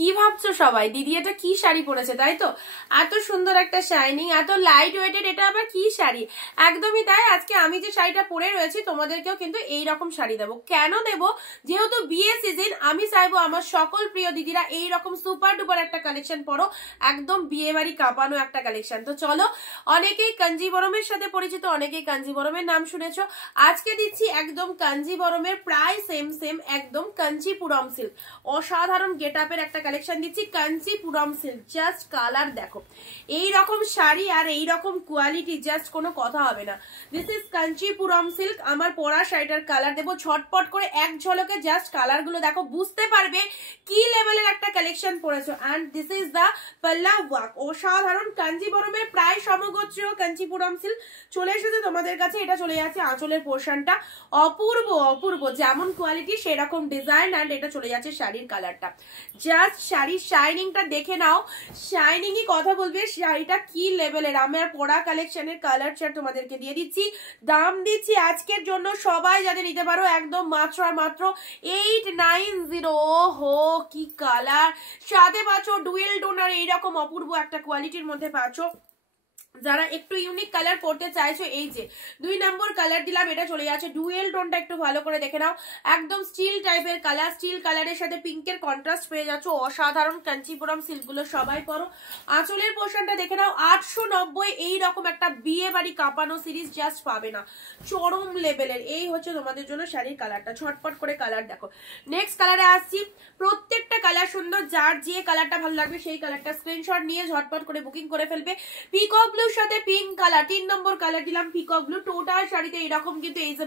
কি ভাবছো সবাই, দিদি এটা কি শাড়ি পরেছে, তাই তো? এত সুন্দর একটা শাইনিং, এত লাইট ওয়েটেড, এটা আবার কি শাড়ি? একদমই তাই। আজকে আমি যে শাড়িটা পরে রয়েছি তোমাদেরকেও কিন্তু এই রকম শাড়ি দেবো। কেন দেবো? যেহেতু বিয়ে সিজন, আমি চাইবো আমার সকল প্রিয় দিদিরা এই রকম সুপার ডুপার একটা কালেকশন পরো, একদম বিয়ে বাড়ি কাঁপানো একটা কালেকশন। তো চলো, অনেকেই কাঞ্জিবরমের সাথে পরিচিত, অনেকেই কাঞ্জিবরমের নাম শুনেছো। আজকে দিচ্ছি একদম কাঞ্জিবরমের প্রায় সেম সেম একদম কাঞ্চিপুরম সিল্ক, অসাধারণ গেট আপের একটা কালেকশন দিচ্ছি কাঞ্চিপুরম সিল্ক। জাস্ট কালার দেখো, এই রকম শাড়ি আর এই রকম কোয়ালিটি জাস্ট কোনো কথা হবে না। This is Kanchipuram silk. আমার পরা শাড়িটার কালার দেবো ঝটপট করে এক ঝলকে, জাস্ট কালার গুলো দেখো, বুঝতে পারবে কি লেভেলের একটা কালেকশন পরেছো। এন্ড দিস ইজ দা পাল্লা ওয়ার্ক, অসাধারণ কাঞ্জিবরমের প্রায় সমগোত্রীয় কাঞ্চিপুরম সিল্ক চলে এসেছে তোমাদের কাছে। এটা চলে যাচ্ছে আঁচলের পোর্শনটা, অপূর্ব অপূর্ব, যেমন কোয়ালিটি সেরকম ডিজাইন। এন্ড এটা চলে যাচ্ছে শাড়ির কালারটা। জাস্ট শাড়ির শাইনিংটা দেখে নাও, শাইনিংই কথা বলবে শাড়িটা কি লেভেলের। আমার পরা কালেকশনের কালার চার্ট তোমাদেরকে দিয়ে দিচ্ছি, দাম দিচ্ছি আজকের জন্য সবাই যাতে নিতে পারো একদম মাত্র আর মাত্র 890। হো কি কালার, সাথে পাচ্ছ ডুয়েল টোন আর এইরকম অপূর্ব একটা কোয়ালিটির মধ্যে পাচ্ছ। যারা একটু ইউনিক কালার পড়তে চাইছো, এই যে 2 নম্বর কালার দিলাম, এটা চলে যাচ্ছে ডুয়েল টোনটা, একটু ভালো করে দেখে নাও, একদম স্টিল টাইপের কালার, স্টিল কালারের সাথে পিঙ্কের কন্ট্রাস্ট পেয়ে যাচ্ছ। অসাধারণ কাঞ্চিপুরম সিল্কগুলো সবাই পরো। আঁচলের পোর্শনটা দেখে নাও, 890। এইরকম একটা বিয়ে বাড়ি কাঁপানো সিরিজ জাস্ট পাবে না, চরম লেভেলের। এই হচ্ছে তোমাদের জন্য শাড়ির কালারটা, ছটপট করে কালার দেখো। নেক্সট কালারে আসছি, প্রত্যেকটা কালার সুন্দর, যার যে কালারটা ভালো লাগবে সেই কালারটা স্ক্রিনশট নিয়ে ঝটপট করে বুকিং করে ফেলবে। পিকক ব্লুর সাথে পিঙ্ক কালার, 3 নম্বর কালার দিলাম পিকক ব্লু। টোটাল শাড়িতে এরকম কিন্তু এই যে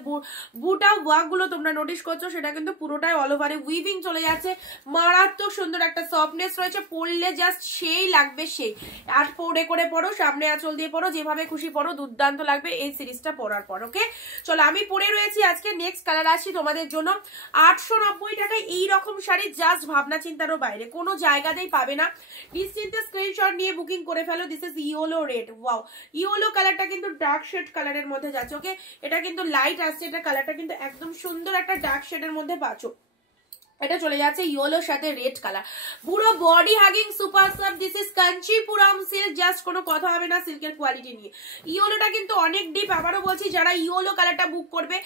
বুটা ওয়ার্ক গুলো তোমরা নোটিস করছো, সেটা কিন্তু পুরোটাই অল ওভারে উইভিং চলে যাচ্ছে। মারাত্মক সুন্দর একটা সফটনেস রয়েছে, পরলে জাস্ট সেই লাগবে সেই। আর পরে করে পরো, সামনে আঁচল দিয়ে পরো, যেভাবে খুশি পরো, দুর্দান্ত লাগবে এই সিরিজটা পরার পর। ওকে চলো, আমি পরে রয়েছি আজকে। নেক্সট কালার আসি তোমাদের জন্য, 890 টাকায় এইরকম শাড়ি জাস্ট ভাবনা চিন্তারও বাইরে, কোনো জায়গাতেই পাবে না। নিশ্চিন্তে স্ক্রিনশট নিয়ে বুকিং করে ফেলো। This is yellow red. Wow, yellow কালারটা কিন্তু ডার্ক শেড কালারের মধ্যে যাচ্ছে। ওকে, এটা কিন্তু লাইট আসছে, এটা কালারটা কিন্তু একদম সুন্দর একটা ডার্ক শেডের মধ্যে পাচ্ছ। এটা চলে যাচ্ছে ইয়েলোর সাথে রেড কালার, পুরো body hugging super soft. This is Kanchipuram silk, just কোনো কথা হবে না সিল্কের কোয়ালিটি নিয়ে। ইয়েলোটা কিন্তু অনেক ডিপ, আবারও বলছি, যারা ইয়েলো কালারটা বুক করবে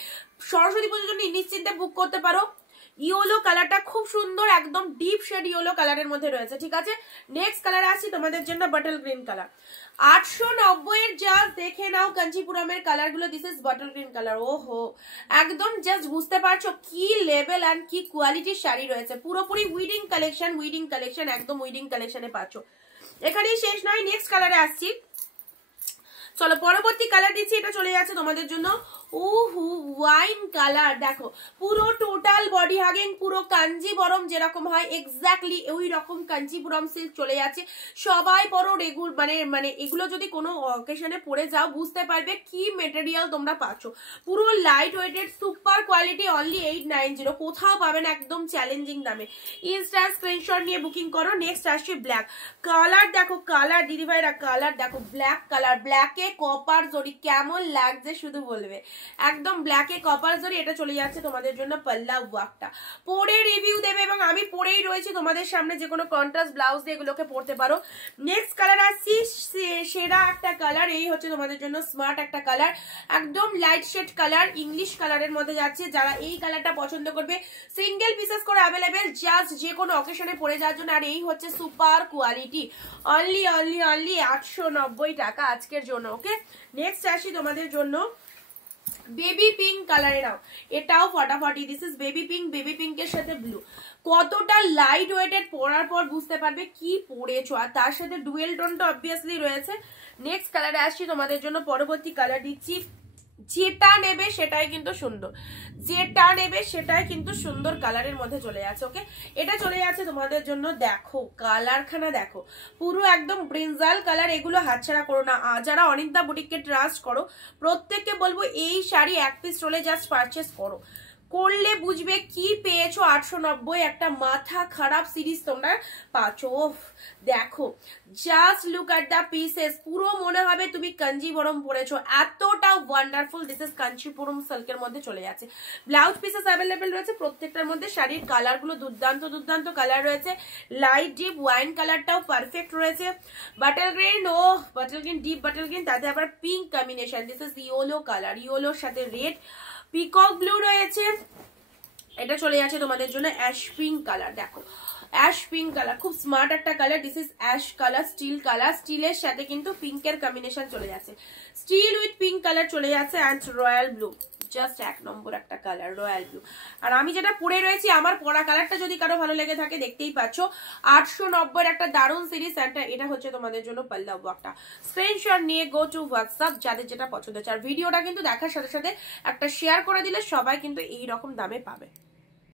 সরস্বতী পুজোর জন্য নিশ্চিন্তে বুক করতে পারো। ইয়েলো কালারটা খুব সুন্দর, একদম ডিপ শেড ইয়েলো কালারের মধ্যে রয়েছে। ঠিক আছে, নেক্সট কালারে আসি তোমাদের জন্য, বটল গ্রিন কালার। 890 এর জাস্ট দেখে নাও কাঞ্চিপুরমের কালার গুলো। This is bottle green colour. ওহো, একদম জাস্ট বুঝতে পারছো কি লেভেল এন্ড কি কোয়ালিটির শাড়ি রয়েছে। পুরোপুরি উইডিং কালেকশন, উইডিং কালেকশন, একদম উইডিং কালেকশনে পাচ্ছ। এখানেই শেষ নয়, নেক্সট কালারে আসছি। চলো পরবর্তী কালার দিচ্ছি, এটা চলে যাচ্ছে তোমাদের জন্য ওহু ওয়াইন কালার। দেখো, পুরো টোটাল বডি হাগিং, পুরো কাঞ্জিবরম যেরকম হয় এক্স্যাক্টলি ওই রকম কাঞ্জিপুরম সিল্ক চলে যাচ্ছে। সবাই পরো রেগুলার, মানে এগুলো যদি কোনো অকেশনে পরে যাও বুঝতে পারবে কি মেটেরিয়াল তোমরা পাচ্ছ। পুরো light weighted super quality, only 890, কোথাও পাবে না, একদম চ্যালেঞ্জিং দামে। ইনস্ট্যান্ট স্ক্রিনশট নিয়ে বুকিং করো। নেক্সট আসছে ব্ল্যাক কালার। দেখো কালার, দিদি ভাইরা কালার দেখো, ব্ল্যাক কালার, ব্ল্যাকে কপার জরি, কেমন লাগছে শুধু বলবে, একদম ব্ল্যাকে কপার জরি। এটা চলে যাচ্ছে তোমাদের জন্য পাল্লা ওয়ার্কটা, পরে রিভিউ দেবে এবং আমি পরেই রয়েছি তোমাদের সামনে, যে কোনো কন্ট্রাস্ট ব্লাউজ দিয়ে এগুলোকে পরতে পারো। নেক্সট কালার আসছি, সেরা একটা কালার, এই হচ্ছে তোমাদের জন্য স্মার্ট একটা কালার, একদম লাইট শেড কালার, ইংলিশ কালারের মধ্যে যাচ্ছে। যারা এই কালারটা পছন্দ করবে সিঙ্গেল পিসেস করে অ্যাভেলেবেল, জাস্ট যে কোনো অকেশনে পরে যাওয়ার জন্য। আর এই হচ্ছে super quality, only only only 890 টাকা আজকের জন্য। ওকে, নেক্সট আসি তোমাদের জন্য বেবি পিঙ্ক কালারে। নাও, এটাও ফাটাফাটি। This is baby pink, baby পিঙ্কের সাথে ব্লু, কতটা লাইট ওয়েটেড, পরার পর বুঝতে পারবে কি পরেছো। আর তার সাথে ডুয়েল টোনটা অবভিয়াসলি রয়েছে। নেক্সট কালারে আসছি তোমাদের জন্য, পরবর্তী কালার দিচ্ছি। যেটা নেবে সেটাই কিন্তু সুন্দর, যেটা নেবে সেটাই কিন্তু সুন্দর কালারের মধ্যে চলে যাচ্ছে। ওকে, এটা চলে যাচ্ছে তোমাদের জন্য। দেখো কালারখানা দেখো, পুরো একদম ব্রিনজাল কালার। এগুলো হাতছাড়া করো না, যারা অনিতা বুটিককে ট্রাস্ট করো প্রত্যেককে বলবো এই শাড়ি এক পিস চলে জাস্ট পারচেস করো। করলে বুঝবে কি পেয়েছো। 890 একটা মাথা খারাপ সিরিজ তোমরা পাচ্ছ। দেখো just look at the pieces, পুরো মনে হবে তুমি কাঞ্জিবরম পরেছো, এতটা ওয়ান্ডারফুল। দিস ইজ কাঞ্চিপুরম সিল্কের মধ্যে চলে যাচ্ছে। ব্লাউজ পিসেস অ্যাভেলেবেল রয়েছে প্রত্যেকটার মধ্যে। শাড়ির কালার গুলো দুর্দান্ত দুর্দান্ত কালার রয়েছে। লাইট ডিপ ওয়াইন কালারটাও পারফেক্ট রয়েছে। বাটার গ্রিন, ও butter green, deep butter green, তাতে আবার pink combination. This is yellow colour, ইয়েলোর সাথে রেড, পিকক ব্লু রয়েছে। এটা চলে যাচ্ছে তোমাদের জন্য অ্যাশ পিঙ্ক কালার। দেখো অ্যাশ পিঙ্ক কালার, খুব স্মার্ট একটা colour. This is ash colour, steel colour, স্টিলের সাথে কিন্তু পিঙ্কের কম্বিনেশন চলে যাচ্ছে। স্টিল উইথ পিঙ্ক কালার চলে যাচ্ছে অ্যান্ড রয়্যাল ব্লু, জাস্ট এক নম্বর একটা কালার রয়্যাল ব্লু। আর আমি যেটা পরে রয়েছি, আমার পরা কালারটা যদি কারো ভালো লেগে থাকে দেখতেই পাচ্ছ। 890 একটা দারুণ সিরিজ। এটা হচ্ছে তোমাদের জন্য পাল্লাও একটা। স্ক্রিনশট নিয়ে গো টু হোয়াটসঅ্যাপ, যাদের যেটা পছন্দ হচ্ছে। আর ভিডিওটা কিন্তু দেখার সাথে সাথে একটা শেয়ার করে দিলে সবাই কিন্তু এই রকম দামে পাবে।